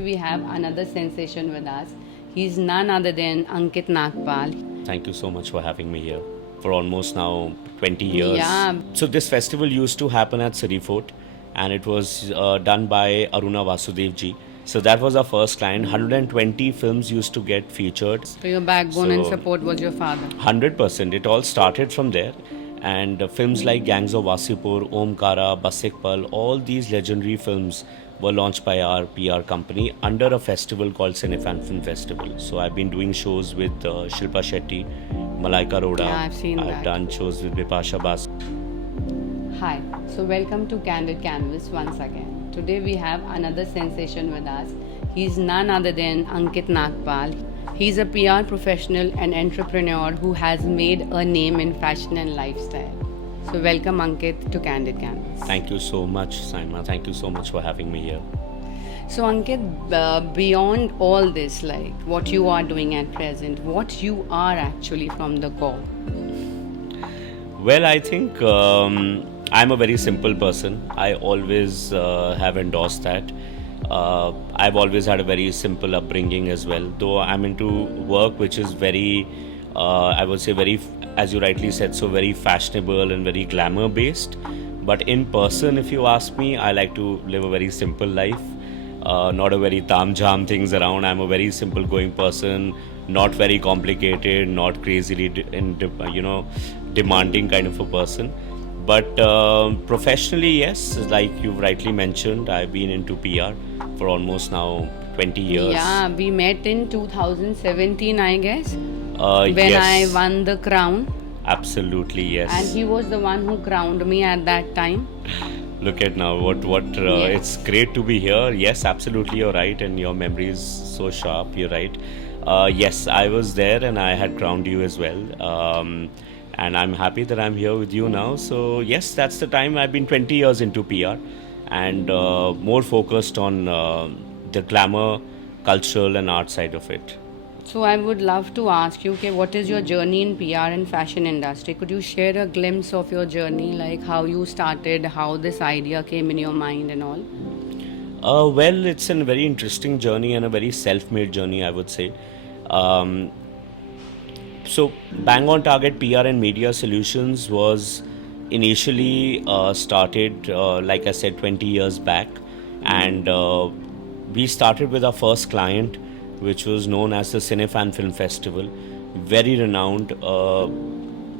We have another sensation with us. He's none other than Ankit Nagpal. Thank you so much for having me here for almost now 20 years. Yeah. So this festival used to happen at City Fort, and it was done by Aruna Vasudev ji. So that was our first client. 120 films used to get featured. So your backbone and So- support was your father. 100%. It all started from there. And films like Gangs of Wasipur, Omkara, Basikpal, all these legendary films were launched by our PR company under a festival called Cinefan Film Festival. So I've been doing shows with Shilpa Shetty, Malaika Roda. Yeah, I've seen I've that. done shows with Bipasha Bas. Hi. So welcome to Candid Canvas once again. Today we have another sensation with us. He's none other than Ankit Nagpal. He's a PR professional and entrepreneur who has made a name in fashion and lifestyle. So welcome Ankit to Candid Canvas. Thank you so much, Syma. Thank you so much for having me here. So Ankit, beyond all this, like what you are doing at present, what you are actually from the core. Well, I think I'm a very simple person. I always have endorsed that. I've always had a very simple upbringing as well. Though I'm into work which is very, I would say, very, as you rightly said, so very fashionable and very glamour based. But in person, if you ask me, I like to live a very simple life. Not a very tam jam things around. I'm a very simple going person, not very complicated, not crazily, demanding kind of a person. But professionally, yes, like you've rightly mentioned, I've been into PR for almost now 20 years. Yeah, we met in 2017, I guess, when Yes, I won the crown, absolutely, yes. and he was the one who crowned me at that time. Look at now, what Yes. it's great to be here. Yes, absolutely, you're right, and your memory is so sharp. You're right. Yes, I was there, and I had crowned you as well. And I'm happy that I'm here with you now. So yes, that's the time. I've been 20 years into PR, and more focused on the glamour, cultural, and art side of it. So I would love to ask you, okay, what is your journey in PR and fashion industry? Could you share a glimpse of your journey, like how you started, how this idea came in your mind and all? Well, it's a very interesting journey and a very self-made journey, I would say. Um, so, Bang on Target PR and Media Solutions was initially started, like I said, 20 years back, and we started with our first client, which was known as the Cinefan Film Festival, very renowned.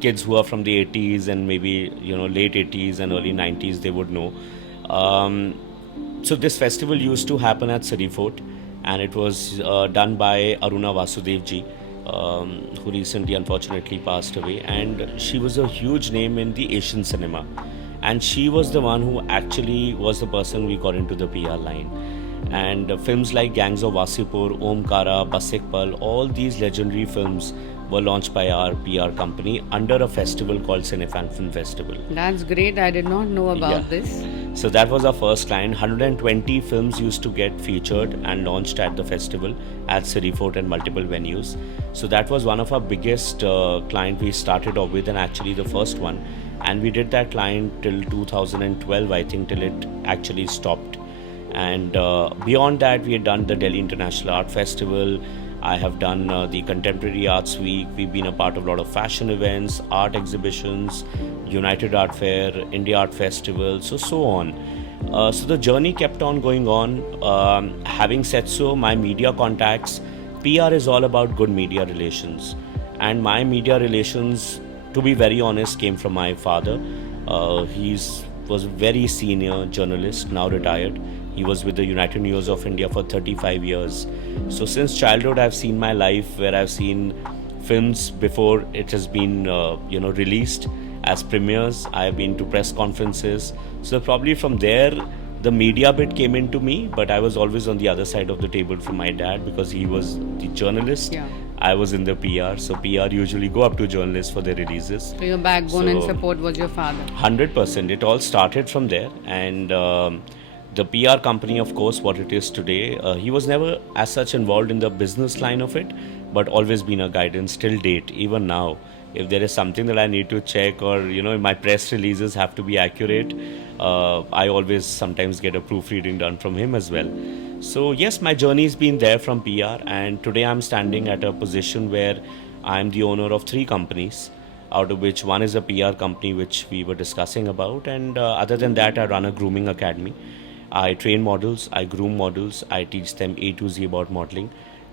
Kids who are from the 80s and maybe late 80s and early 90s, they would know. Um, so this festival used to happen at City Fort, and it was done by Aruna Vasudev ji, who recently unfortunately passed away. And she was a huge name in the Asian cinema, and she was the one who actually was the person we got into the PR line. And films like Gangs of Wasipur, Omkara, Basikpal, all these legendary films were launched by our PR company under a festival called Cinefan Film Festival. That's great. I did not know about Yeah. this. So that was our first client. 120 films used to get featured and launched at the festival at City Fort and multiple venues. So that was one of our biggest client we started off with, and actually the first one. And we did that client till 2012, I think, till it actually stopped. And beyond that, we had done the Delhi International Art Festival. I have done the Contemporary Arts Week. We've been a part of a lot of fashion events, art exhibitions, United Art Fair, India Art Festival, so on. So the journey kept on going on. Having said so, my media contacts, PR is all about good media relations. And my media relations, to be very honest, came from my father. He's was a very senior journalist, now retired. He was with the United News of India for 35 years. So since childhood, I've seen my life where I've seen films before it has been, released as premieres. I've been to press conferences. So probably from there, the media bit came into me, but I was always on the other side of the table from my dad because he was the journalist. Yeah. I was in the PR. So PR usually go up to journalists for their releases. So your backbone and So- support was your father. 100%. It all started from there, and the PR company, of course, what it is today, he was never as such involved in the business line of it, but always been a guidance till date, even now. If there is something that I need to check, or if my press releases have to be accurate, I always sometimes get a proofreading done from him as well. So yes, my journey's been there from PR, and today I'm standing at a position where I'm the owner of 3 companies, out of which one is a PR company which we were discussing about, and other than that, I run a grooming academy. I train models, I groom models, I teach them A to Z about modeling,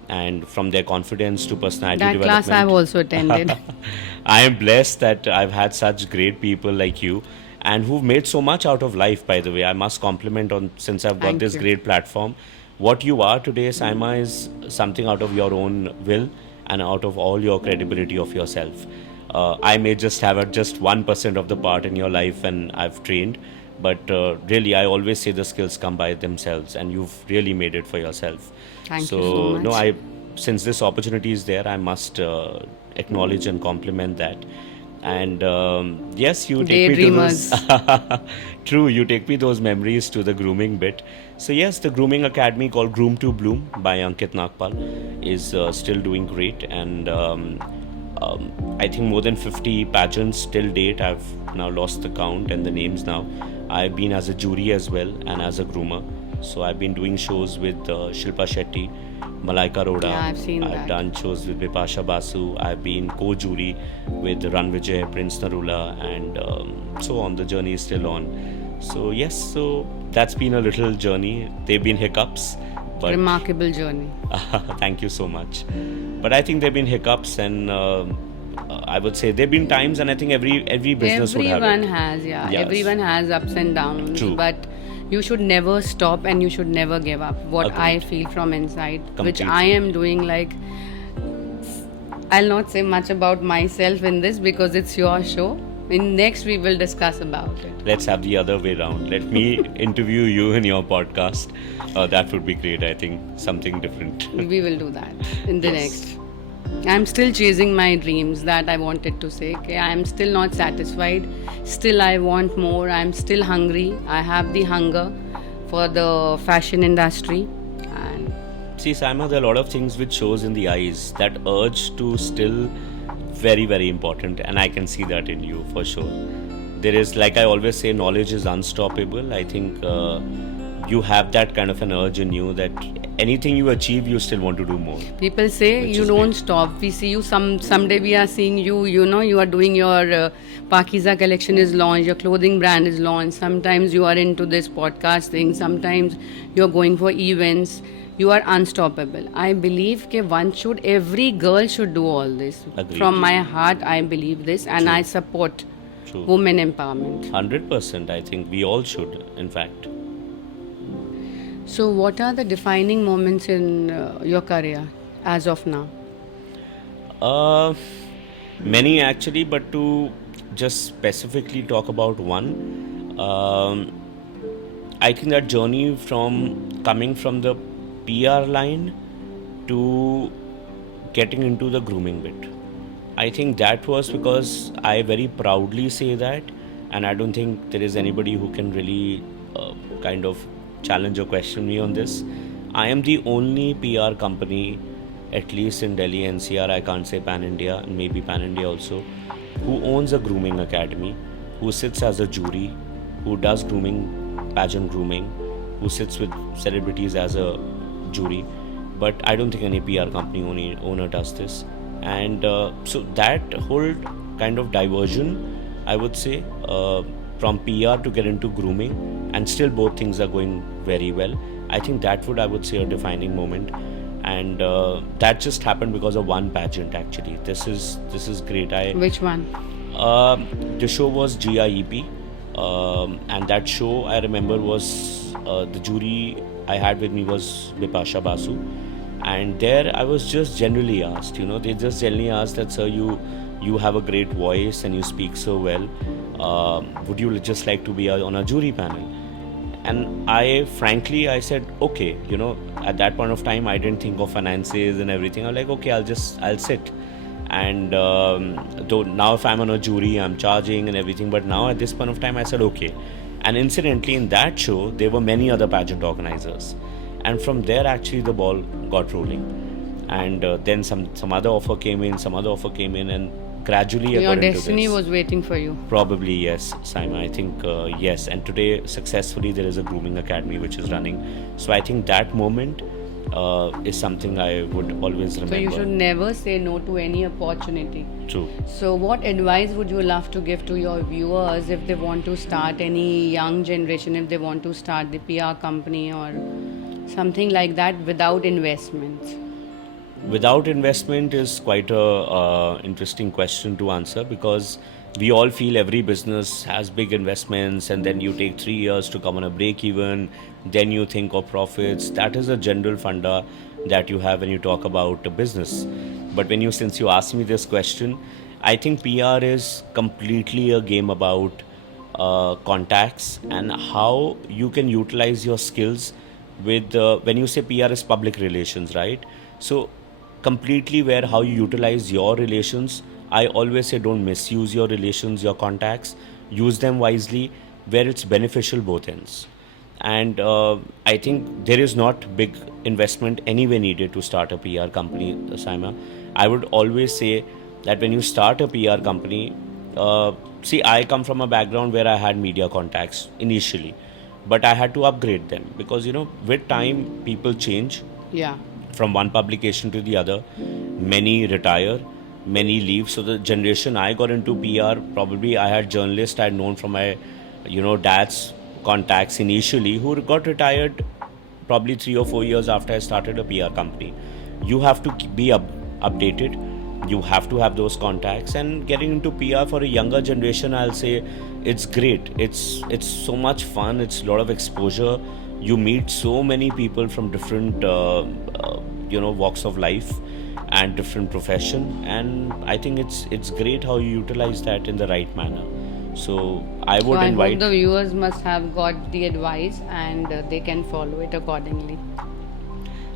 and from their confidence to personality That class I've development. also attended. I am blessed that I've had such great people like you and who've made so much out of life, by the way. I must compliment on, since I've got Thank this you. great platform. What you are today, Syma, is something out of your own will and out of all your credibility of yourself. I may just have just 1% of the part in your life and I've trained, but really, I always say the skills come by themselves and you've really made it for yourself. Thank you so much. No, since this opportunity is there, I must acknowledge and compliment that. And yes, you take me to those. True, you take me those memories to the grooming bit. So yes, the grooming academy called Groom to Bloom by Ankit Nagpal is still doing great, and I think more than 50 pageants till date. I've now lost the count and the names now. I've been as a jury as well and as a groomer. So I've been doing shows with Shilpa Shetty, Malaika Roda. Yeah, I've seen I've that. done shows with Bipasha Basu. I've been co-jury with Ran Vijay, Prince Narula, and so on. The journey is still on. So yes, so that's been a little journey. They've been hiccups, but Remarkable journey. thank you so much. But I think there've been hiccups, and I would say there've been times, and I think every business would have Everyone it. has, yeah. Yes. Everyone has ups and downs. True. But you should never stop and you should never give up. What I Agreed. feel from inside, which Completely. I am doing, like, I'll not say much about myself in this because it's your show. In next, we will discuss about it. Let's have the other way around. Let me interview you in your podcast. That would be great. I think something different. We will do that in the Yes. next. I'm still chasing my dreams, that I wanted to say. Okay, I'm still not satisfied. Still, I want more. I'm still hungry. I have the hunger for the fashion industry. And See, Syma, there are a lot of things which shows in the eyes. That urge to still very, very important, and I can see that in you for sure. There is, like I always say, knowledge is unstoppable. I think you have that kind of an urge in you that anything you achieve, you still want to do more. people say Which you is don't great. stop. We see you someday. We are seeing you. You are doing your Pakiza collection is launched. Your clothing brand is launched. Sometimes you are into this podcast thing. Sometimes you are going for events. You are unstoppable. I believe that every girl should do all this. Agreed. From my heart, I believe this, and True. I support True. women empowerment. 100%. I think we all should, in fact. So, what are the defining moments in your career as of now? Uh, Many actually, but to just specifically talk about one, I think that journey from coming from the PR line to getting into the grooming bit. I think that was because I very proudly say that, and I don't think there is anybody who can really kind of challenge or question me on this. I am the only PR company, at least in Delhi NCR, I can't say Pan India, and maybe Pan India also, who owns a grooming academy, who sits as a jury, who does grooming, pageant grooming, who sits with celebrities as a jury. But I don't think any PR company owner does this. And so that whole kind of diversion, I would say, from PR to get into grooming, and still both things are going very well. I think that would, I would say, a defining moment, and that just happened because of one pageant. Actually, this is great. Which one? The show was GIEP, and that show I remember was the jury I had with me was Bipasha Basu, and there I was just generally asked. They just generally asked that, sir, you have a great voice and you speak so well. Would you just like to be on a jury panel? And I said okay. At that point of time I didn't think of finances and everything. I'm like, okay, I'll sit. And though now if I'm on a jury I'm charging and everything, but now at this point of time I said okay. And incidentally, in that show there were many other pageant organizers, and from there actually the ball got rolling. And then some other offer came in, and gradually I Your got into destiny this. was waiting for you. Probably yes, Syma. I think yes. And today, successfully, there is a Grooming Academy which is running. So I think that moment is something I would always remember. So you should never say no to any opportunity. True. So what advice would you love to give to your viewers if they want to start, any young generation, if they want to start the PR company or something like that without investments? Without investment is quite a interesting question to answer, because we all feel every business has big investments, and then you take 3 years to come on a break even, then you think of profits. That is a general funda that you have when you talk about a business. But since you asked me this question, I think PR is completely a game about contacts and how you can utilize your skills with when you say PR is public relations, right? So completely where how you utilize your relations. I always say don't misuse your relations, your contacts. Use them wisely where it's beneficial both ends. And I think there is not big investment anywhere needed to start a PR company, Syma. I would always say that when you start a PR company, see, I come from a background where I had media contacts initially, but I had to upgrade them because with time people change. Yeah. From one publication to the other, many retire, many leave. So the generation I got into PR, probably I had journalists I had known from my dad's contacts initially, who got retired probably 3 or 4 years after I started a PR company. You have to be updated. You have to have those contacts, and getting into PR for a younger generation, I'll say it's great. It's so much fun. It's a lot of exposure. You meet so many people from different walks of life and different profession, and I think it's great how you utilize that in the right manner. So I would I invite. hope the viewers must have got the advice and they can follow it accordingly.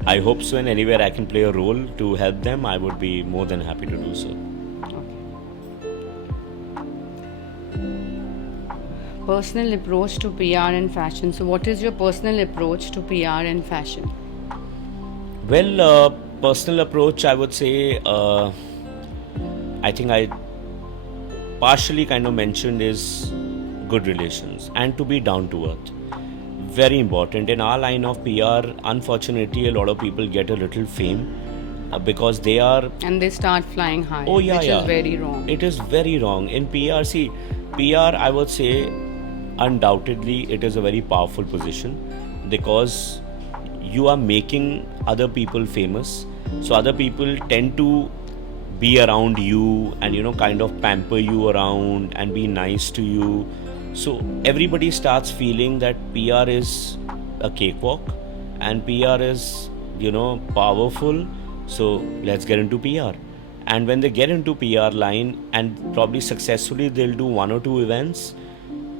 I hope so, and anywhere I can play a role to help them, I would be more than happy to do so. Personal approach to PR and fashion. So what is your personal approach to PR and fashion? Well, personal approach, I would say, I think I partially kind of mentioned is good relations and to be down to earth. Very important. In our line of PR, unfortunately, a lot of people get a little fame because they are... And they start flying high, which is very wrong. It is very wrong. In PR, see, PR, I would say, undoubtedly, it is a very powerful position because you are making other people famous. So other people tend to be around you and kind of pamper you around and be nice to you. So everybody starts feeling that PR is a cakewalk and PR is powerful. So let's get into PR. And when they get into PR line and probably successfully, they'll do 1 or 2 events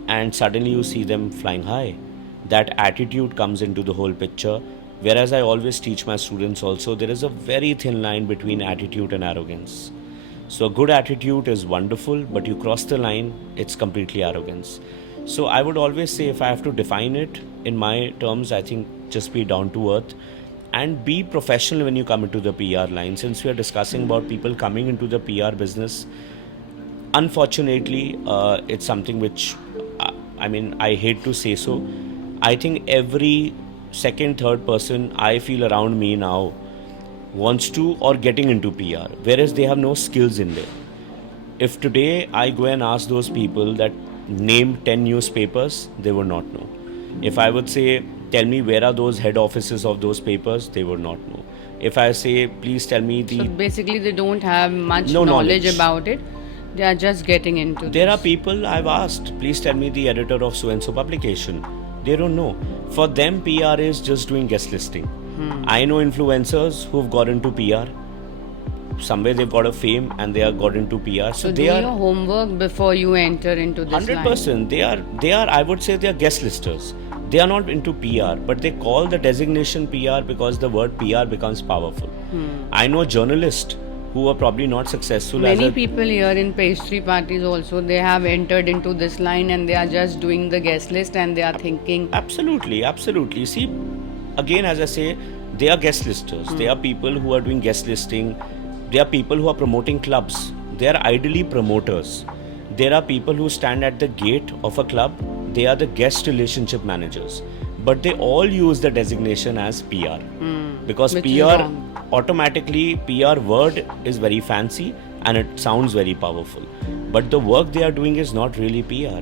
and suddenly you see them flying high. That attitude comes into the whole picture. Whereas I always teach my students also, there is a very thin line between attitude and arrogance. So a good attitude is wonderful, but you cross the line, it's completely arrogance. So I would always say, if I have to define it in my terms, I think just be down to earth and be professional when you come into the PR line. Since we are discussing about people coming into the PR business, unfortunately, it's something which, I hate to say so. I think every second, third person I feel around me now wants to or getting into PR, whereas they have no skills in there. If today I go and ask those people that name 10 newspapers, they would not know. If I would say, tell me where are those head offices of those papers, they would not know. If I say, please tell me the... So basically they don't have much No knowledge knowledge. about it. They are just getting into There this. are people I've asked, please tell me the editor of so-and-so publication. They don't know. For them, PR is just doing guest listing. I know influencers who've got into PR. Somewhere they've got a fame and they are got into PR. So they do are your homework before you enter into this 100%. They are. I would say they are guest listers. They are not into PR, but they call the designation PR because the word PR becomes powerful. I know journalists who are probably not successful. Many people here in pastry parties also, they have entered into this line and they are just doing the guest list and they are thinking... Absolutely. See, again, as I say, they are guest listers. They are people who are doing guest listing. They are people who are promoting clubs. They are ideally promoters. There are people who stand at the gate of a club. They are the guest relationship managers. But they all use the designation as PR. Because Which is PR, wrong. automatically, PR word is very fancy and it sounds very powerful. But the work they are doing is not really PR.